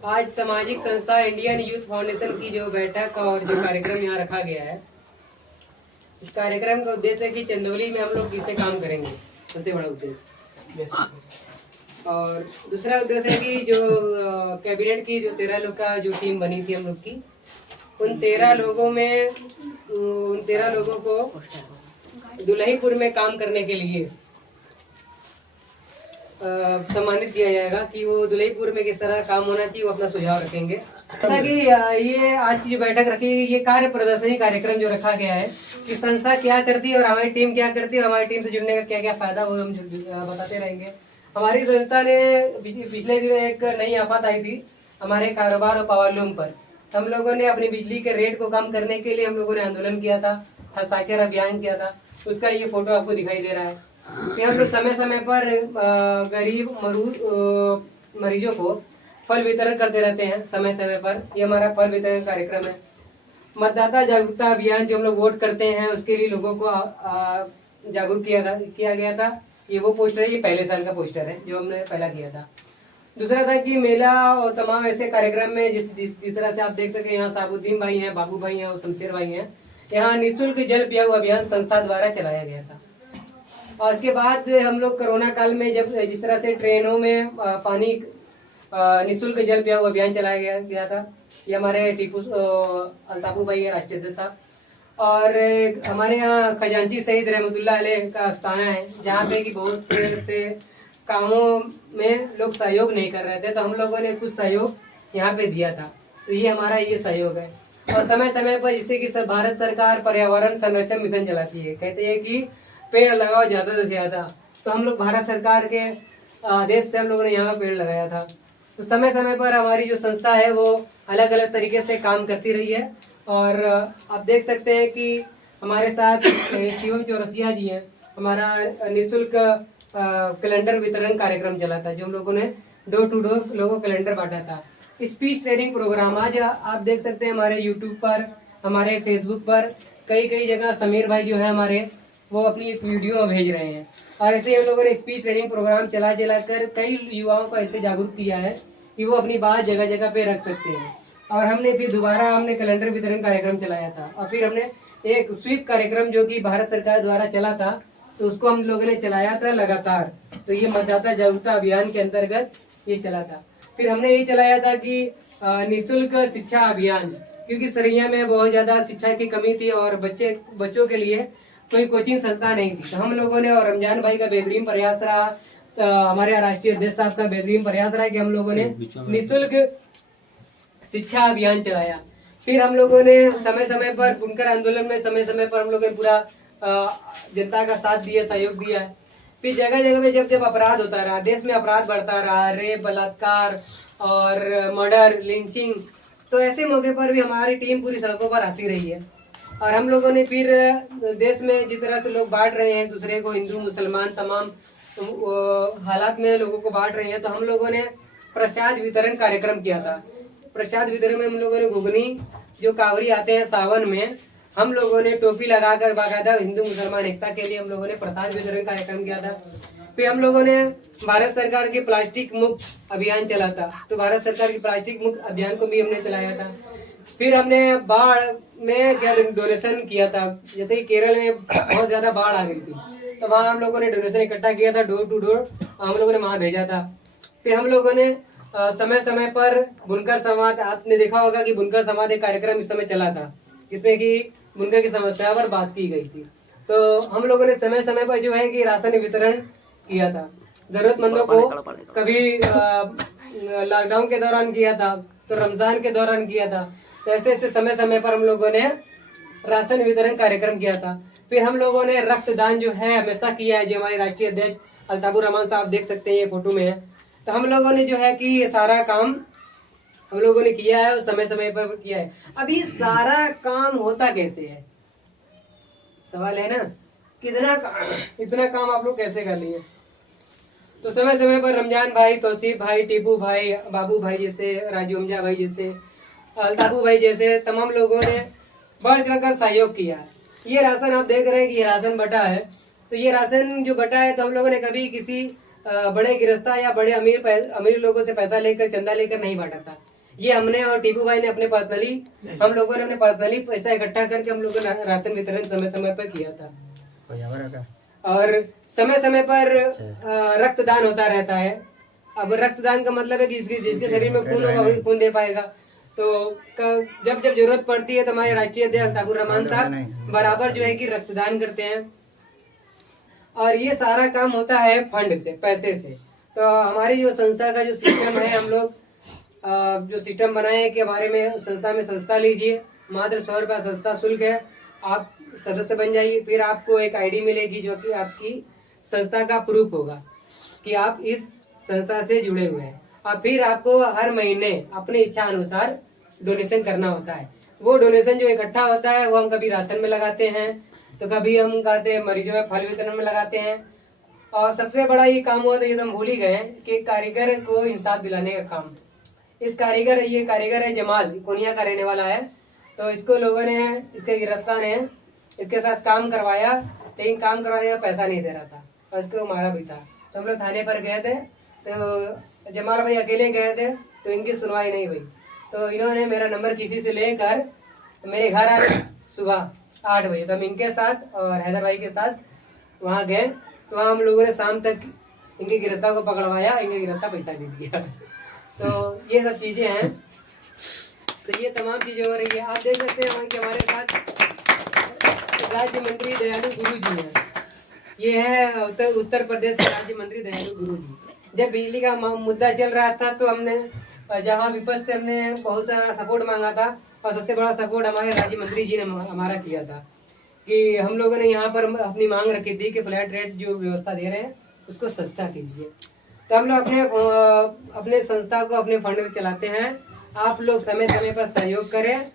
आज सामाजिक संस्था इंडियन यूथ फाउंडेशन की जो बैठक और जो कार्यक्रम यहाँ रखा गया है, इस कार्यक्रम का उद्देश्य है कि चंदौली में हम लोग किससे काम करेंगे, सबसे बड़ा उद्देश्य। और दूसरा उद्देश्य है कि जो कैबिनेट की जो 13 लोग का जो टीम बनी थी हम लोग की, उन 13 लोगों को दुल्हीपुर में काम करने के लिए सम्मानित किया जाएगा कि वो दुल्हीपुर में किस तरह काम होना चाहिए, वो अपना सुझाव रखेंगे। जैसा कि ये आज की जो बैठक रखी गई, ये कार्य प्रदर्शनी कार्यक्रम जो रखा गया है कि संस्था क्या करती है और हमारी टीम क्या करती है, हमारी टीम से जुड़ने का क्या क्या फायदा, वो हम बताते रहेंगे। हमारी संस्था ने पिछले दिनों एक नई आफत आई थी हमारे कारोबार और पावर लूम पर। हम लोगों ने अपनी बिजली के रेट को कम करने के लिए हम लोगों ने आंदोलन किया था, हस्ताक्षर अभियान किया था। उसका ये फोटो आपको दिखाई दे रहा है कि हम लोग समय समय पर गरीब मरीजों को फल वितरण करते रहते हैं समय समय पर। ये हमारा फल वितरण कार्यक्रम है। मतदाता जागरूकता अभियान जो हम लोग वोट करते हैं उसके लिए लोगों को जागरूक किया गया था। ये वो पोस्टर है, ये पहले साल का पोस्टर है जो हमने पहला किया था। दूसरा था कि मेला और तमाम ऐसे कार्यक्रम में जिस तरह से आप देख सके, यहाँ साबुद्दीन भाई हैं, बाबू भाई हैं और शमशेर भाई हैं। यहाँ निःशुल्क जल पियाऊ अभियान संस्था द्वारा चलाया गया था। और इसके बाद हम लोग कोरोना काल में जब जिस तरह से ट्रेनों में पानी निःशुल्क जल पियाऊ अभियान चलाया गया था, ये हमारे अल्ताफू भाई है, राष्ट्रीय अध्यक्ष साहब। और हमारे यहाँ खजांची सईद रहमतुल्लाह अलैह का आस्थाना है, जहाँ पे कि बहुत से कामों में लोग सहयोग नहीं कर रहे थे, तो हम लोगों ने कुछ सहयोग यहाँ पे दिया था। तो ये हमारा ये सहयोग है। और समय समय पर जिससे कि भारत सरकार पर्यावरण संरक्षण मिशन चलाती है, कहते हैं कि पेड़ लगाओ ज्यादा से ज्यादा। तो हम लोग भारत सरकार के आदेश से हम लोगों ने यहाँ पेड़ लगाया था। तो समय समय पर हमारी जो संस्था है वो अलग अलग तरीके से काम करती रही है। और आप देख सकते हैं कि हमारे साथ शिवम चौरसिया जी हैं। हमारा निःशुल्क कैलेंडर वितरण कार्यक्रम चला था, जो हम लोगों ने डोर टू डोर लोगों को कैलेंडर बांटा था। स्पीच ट्रेनिंग प्रोग्राम आज आप देख सकते हैं हमारे यूट्यूब पर, हमारे फेसबुक पर कई जगह समीर भाई जो है हमारे, वो अपनी एक वीडियो भेज रहे हैं। और ऐसे हम लोगों ने स्पीच ट्रेनिंग प्रोग्राम चला कर कई युवाओं को ऐसे जागरूक किया है कि वो अपनी बात जगह जगह पे रख सकते हैं। और हमने फिर दोबारा हमने कैलेंडर वितरण कार्यक्रम चलाया था। और फिर हमने एक स्वीप कार्यक्रम जो कि भारत सरकार द्वारा चला था, तो उसको हम लोगों ने चलाया था लगातार। तो ये मतदाता जागरूकता अभियान के अंतर्गत ये चला था। फिर हमने ये चलाया था कि निःशुल्क शिक्षा अभियान, क्योंकि सरैया में बहुत ज्यादा शिक्षा की कमी थी और बच्चों के लिए कोई कोचिंग संस्था नहीं थी। तो हम लोगों ने, और रमजान भाई का बेहतरीन प्रयास रहा, तो हमारे राष्ट्रीय अध्यक्ष साहब का बेहतरीन प्रयास रहा कि हम लोगों ने निःशुल्क शिक्षा अभियान चलाया। फिर हम लोगों ने समय समय पर बुनकर आंदोलन में समय समय पर हम लोगों ने पूरा जनता का साथ दिया, सहयोग दिया है। फिर जगह जगह पे जब अपराध होता रहा, देश में अपराध बढ़ता रहा, रेप, बलात्कार और मर्डर, लिंचिंग, तो ऐसे मौके पर भी हमारी टीम पूरी सड़कों पर आती रही है। और हम लोगों ने फिर देश में जिस तरह से लोग बांट रहे हैं दूसरे को, हिंदू मुसलमान तमाम हालात में लोगों को बांट रहे हैं, तो हम लोगों ने प्रसाद वितरण कार्यक्रम किया था। प्रसाद वितरण में हम लोगों ने घुगनी, जो कांवरी आते हैं सावन में, हम लोगों ने टोपी लगाकर बाकायदा हिंदू मुसलमान एकता के लिए हम लोगों ने प्रसाद वितरण कार्यक्रम किया था। फिर हम लोगों ने भारत सरकार की प्लास्टिक मुक्त अभियान चला था, तो भारत सरकार की प्लास्टिक मुक्त अभियान को भी हमने चलाया था। फिर हमने बाढ़ में क्या डोनेशन किया था, जैसे कि केरल में बहुत ज्यादा बाढ़ आ गई थी, तो वहाँ हम लोगों ने डोनेशन इकट्ठा किया था, डोर टू डोर हम लोगों ने वहाँ भेजा था। फिर हम लोगों ने समय समय पर बुनकर संवाद, आपने देखा होगा कि बुनकर संवाद एक कार्यक्रम इस समय चला था, जिसमें कि बुनकर की समस्या पर बात की गई थी। तो हम लोगों ने समय समय पर जो है कि राशन वितरण किया था जरूरतमंदों को। कभी लॉकडाउन के दौरान किया था, तो रमजान के दौरान किया था। तो ऐसे ऐसे समय समय पर हम लोगों ने राशन वितरण कार्यक्रम किया था। फिर हम लोगों ने रक्तदान जो है हमेशा किया है, जो हमारे राष्ट्रीय अध्यक्ष अल्ताफुर रहमान साहब देख सकते हैं, ये फोटो में है। तो हम लोगों ने जो है कि ये सारा काम हम लोगों ने किया है और समय समय पर किया है। अभी सारा काम होता कैसे है, सवाल है ना, इतना काम आप लोग कैसे कर लिए। तो समय समय पर रमजान भाई, तौसीफ भाई, टीपू भाई, बाबू भाई जैसे, राजू हमजा भाई जैसे, अल्ताफू भाई जैसे तमाम लोगों ने बढ़ चढ़कर सहयोग किया है। ये राशन आप देख रहे हैं कि ये राशन बटा है। तो ये राशन जो बटा है, तो हम लोगों ने कभी किसी बड़े गिरफ्तार या बड़े अमीर लोगों से पैसा लेकर, चंदा लेकर नहीं बांटा था। ये हमने और टीपू भाई ने अपने पर्सनली, हम लोगों ने अपने पर्सनली पैसा इकट्ठा करके हम लोगों ने राशन वितरण समय समय पर किया था। और समय समय पर रक्तदान होता रहता है। अब रक्तदान का मतलब है कि जिसके शरीर में खून होगा वही खून दे पाएगा। तो जब जब जरूरत पड़ती है तो हमारे राष्ट्रीय अध्यक्ष ताबुर रहमान साहब बराबर जो है कि रक्तदान करते हैं। और ये सारा काम होता है फंड से, पैसे से। तो हमारी जो संस्था का जो सिस्टम है, हम लोग जो सिस्टम बनाए हैं कि हमारे में संस्था लीजिए, मात्र 100 रुपया संस्था शुल्क है। आप सदस्य बन जाइए, फिर आपको एक आईडी मिलेगी जो कि आपकी संस्था का प्रूफ होगा कि आप इस संस्था से जुड़े हुए हैं। और फिर आपको हर महीने अपनी इच्छा अनुसार डोनेशन करना होता है। वो डोनेशन जो इकट्ठा होता है वो हम कभी राशन में लगाते हैं, तो कभी हम कहते हैं मरीजों में फल वितरण में लगाते हैं। और सबसे बड़ा ये काम हुआ था, ये तो हम भूल ही गए, कि कारीगर को इंसाफ दिलाने का काम। ये कारीगर है जमाल, कोनिया का रहने वाला है। तो इसको लोगों ने, इसके गिरफ्तार ने इसके साथ काम करवाया, लेकिन काम करवाने का पैसा नहीं दे रहा था और इसको मारा भी था। तो हम लोग थाने पर गए थे, तो जमाल भाई अकेले गए थे, तो इनकी सुनवाई नहीं हुई। तो इन्होंने मेरा नंबर किसी से लेकर मेरे घर आए सुबह 8 बजे। तो हम इनके साथ और हैदर भाई के साथ वहाँ गए। तो वहाँ हम लोगों ने शाम तक इनकी गिरफ्तार को पकड़वाया, इनके गिरफ्तार पैसा दे दिया। तो ये सब चीज़ें हैं। तो ये तमाम चीज़ें हो रही है। आप देख सकते हैं कि हमारे साथ राज्य मंत्री दयालु गुरु जी हैं। ये है उत्तर प्रदेश के राज्य मंत्री दयालु गुरु जी। जब बिजली का मुद्दा चल रहा था तो हमने जहाँ विपक्ष से हमने बहुत सारा सपोर्ट मांगा था, और सबसे बड़ा सपोर्ट हमारे राज्य मंत्री जी ने हमारा किया था कि हम लोगों ने यहाँ पर अपनी मांग रखी थी कि फ्लैट रेट जो व्यवस्था दे रहे हैं उसको सस्ता कीजिए। तो हम लोग अपने संस्था को अपने फंड में चलाते हैं। आप लोग समय समय पर सहयोग करें।